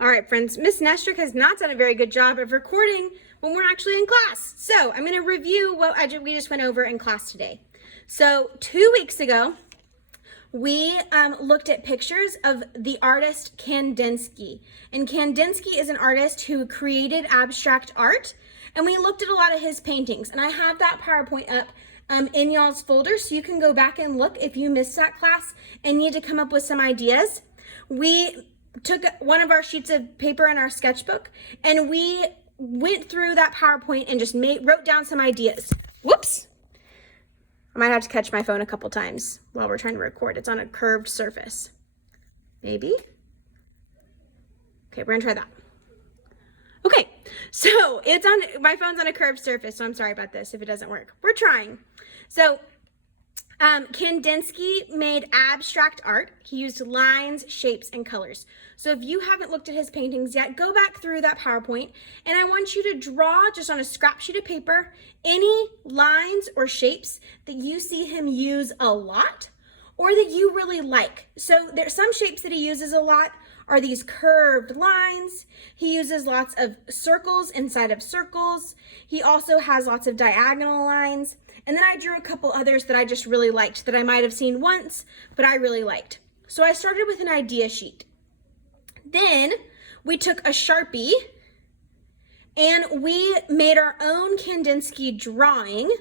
All right, friends, Miss Nestrick has not done a very good job of recording when we're actually in class. So I'm going to review what we just went over in class today. So 2 weeks ago, we looked at pictures of the artist Kandinsky. And Kandinsky is an artist who created abstract art. And we looked at a lot of his paintings. And I have that PowerPoint up in y'all's folder, so you can go back and look if you missed that class and need to come up with some ideas. We took one of our sheets of paper in our sketchbook and we went through that PowerPoint and just wrote down some ideas. Whoops. I might have to catch my phone a couple times while we're trying to record. It's on a curved surface. Maybe. Okay, we're gonna try that. Okay, so my phone's on a curved surface, so I'm sorry about this if it doesn't work. We're trying. So Kandinsky made abstract art. He used lines, shapes, and colors. So if you haven't looked at his paintings yet, go back through that PowerPoint, and I want you to draw just on a scrap sheet of paper any lines or shapes that you see him use a lot or that you really like. So there's some shapes that he uses a lot are these curved lines. He uses lots of circles inside of circles. He also has lots of diagonal lines. And then I drew a couple others that I just really liked that I might have seen once, but I really liked. So I started with an idea sheet. Then we took a Sharpie and we made our own Kandinsky drawing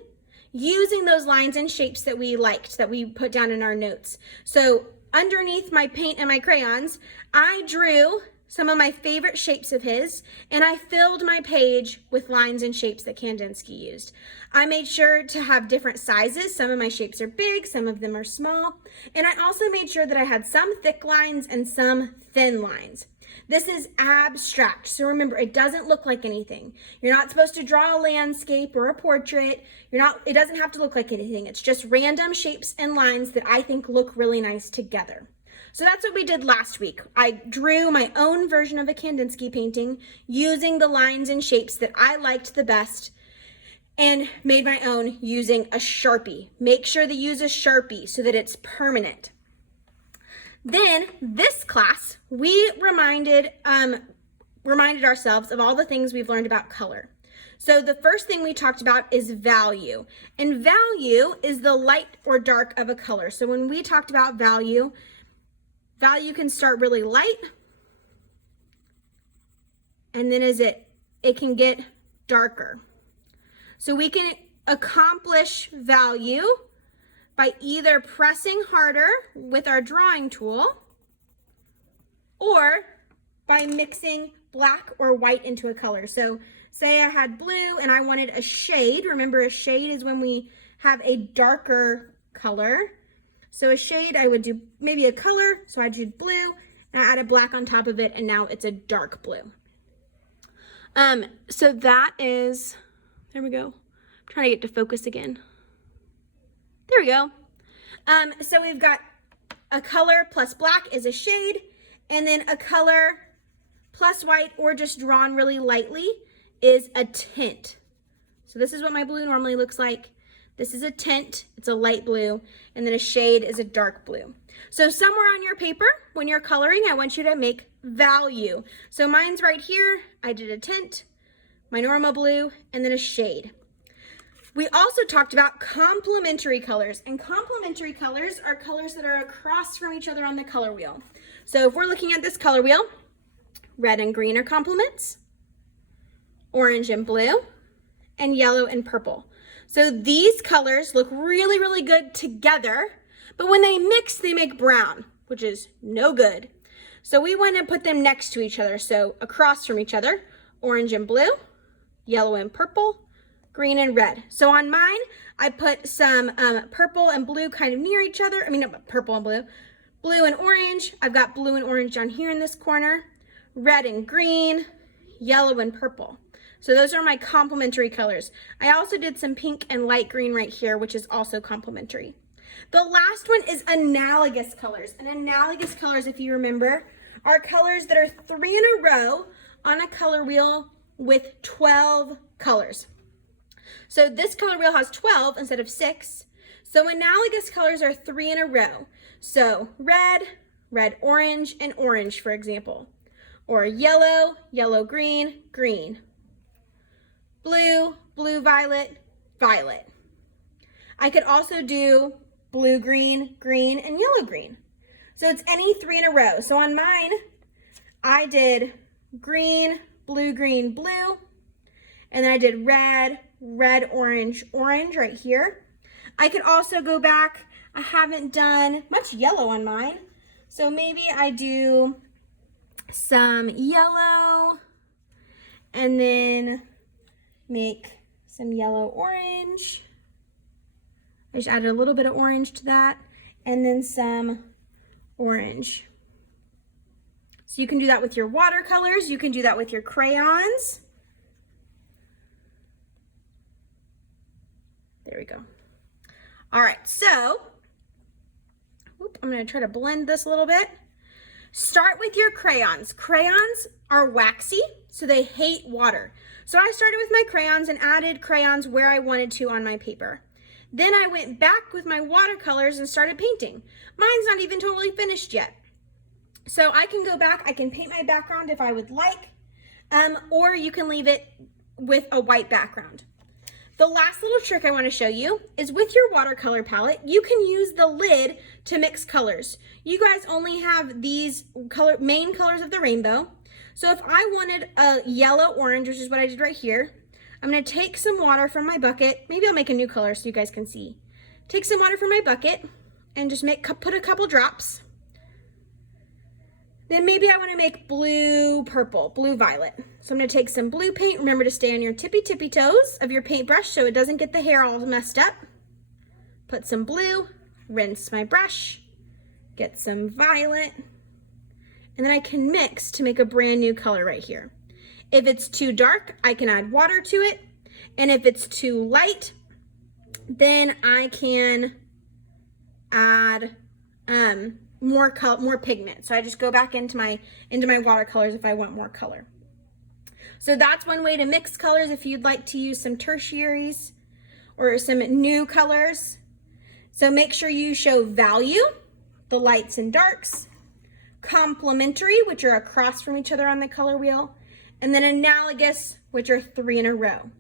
using those lines and shapes that we liked, that we put down in our notes. So underneath my paint and my crayons, I drew some of my favorite shapes of his, and I filled my page with lines and shapes that Kandinsky used. I made sure to have different sizes. Some of my shapes are big, some of them are small, and I also made sure that I had some thick lines and some thin lines. This is abstract, so remember, it doesn't look like anything. You're not supposed to draw a landscape or a portrait. It doesn't have to look like anything. It's just random shapes and lines that I think look really nice together. So that's what we did last week. I drew my own version of a Kandinsky painting using the lines and shapes that I liked the best and made my own using a Sharpie. Make sure to use a Sharpie so that it's permanent. Then this class, we reminded ourselves of all the things we've learned about color. So the first thing we talked about is value. And value is the light or dark of a color. So when we talked about value can start really light, and then it can get darker. So we can accomplish value by either pressing harder with our drawing tool or by mixing black or white into a color. So say I had blue and I wanted a shade. Remember, a shade is when we have a darker color. So a shade, I would do maybe a color, so I did blue, and I added black on top of it, and now it's a dark blue. So that is, there we go. I'm trying to get to focus again. There we go. So we've got a color plus black is a shade, and then a color plus white or just drawn really lightly is a tint. So this is what my blue normally looks like. This is a tint, it's a light blue, and then a shade is a dark blue. So somewhere on your paper, when you're coloring, I want you to make value. So mine's right here. I did a tint, my normal blue, and then a shade. We also talked about complementary colors, and complementary colors are colors that are across from each other on the color wheel. So if we're looking at this color wheel, red and green are complements, orange and blue, and yellow and purple. So these colors look really, really good together, but when they mix, they make brown, which is no good. So we want to put them next to each other. So across from each other, orange and blue, yellow and purple, green and red. So on mine, I put some purple and blue kind of near each other. Purple and blue, blue and orange. I've got blue and orange down here in this corner, red and green, yellow and purple. So those are my complementary colors. I also did some pink and light green right here, which is also complementary. The last one is analogous colors. And analogous colors, if you remember, are colors that are 3 in a row on a color wheel with 12 colors. So this color wheel has 12 instead of 6. So analogous colors are 3 in a row. So red, red, orange, and orange, for example. or yellow, yellow, green, green, blue, blue, violet, violet. I could also do blue, green, green, and yellow, green. So it's any 3 in a row. So on mine, I did green, blue, green, blue, and then I did red, red, orange, orange right here. I could also go back. I haven't done much yellow on mine. So maybe I do some yellow and then make some yellow orange. I just added a little bit of orange to that and then some orange. So you can do that with your watercolors. You can do that with your crayons. There we go. All right, so I'm gonna try to blend this a little bit. Start with your crayons. Crayons are waxy, so they hate water. So I started with my crayons and added crayons where I wanted to on my paper. Then I went back with my watercolors and started painting. Mine's not even totally finished yet. So I can go back, I can paint my background if I would like, or you can leave it with a white background. The last little trick I want to show you is with your watercolor palette, you can use the lid to mix colors. You guys only have these main colors of the rainbow. So if I wanted a yellow orange, which is what I did right here, I'm going to take some water from my bucket. Maybe I'll make a new color so you guys can see. Take some water from my bucket and just put a couple drops. Then maybe I want to make blue purple, blue violet. So I'm going to take some blue paint. Remember to stay on your tippy toes of your paintbrush so it doesn't get the hair all messed up. Put some blue, rinse my brush, get some violet, and then I can mix to make a brand new color right here. If it's too dark, I can add water to it. And if it's too light, then I can add more pigment. So I just go back into my watercolors if I want more color. So that's one way to mix colors if you'd like to use some tertiaries or some new colors. So make sure you show value, the lights and darks, complementary, which are across from each other on the color wheel, and then analogous, which are 3 in a row.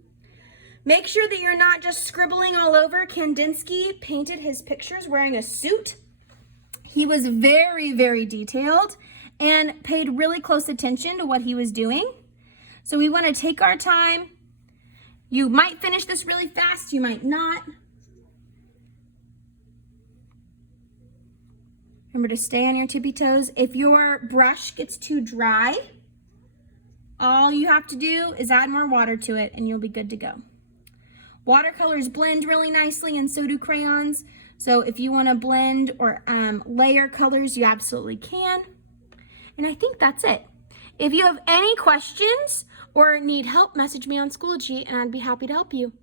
Make sure that you're not just scribbling all over. Kandinsky painted his pictures wearing a suit. He was very, very detailed and paid really close attention to what he was doing. So we want to take our time. You might finish this really fast, you might not. Remember to stay on your tippy toes. If your brush gets too dry, all you have to do is add more water to it and you'll be good to go. Watercolors blend really nicely and so do crayons. So if you want to blend or layer colors, you absolutely can. And I think that's it. If you have any questions or need help, message me on Schoology and I'd be happy to help you.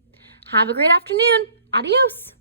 Have a great afternoon. Adios.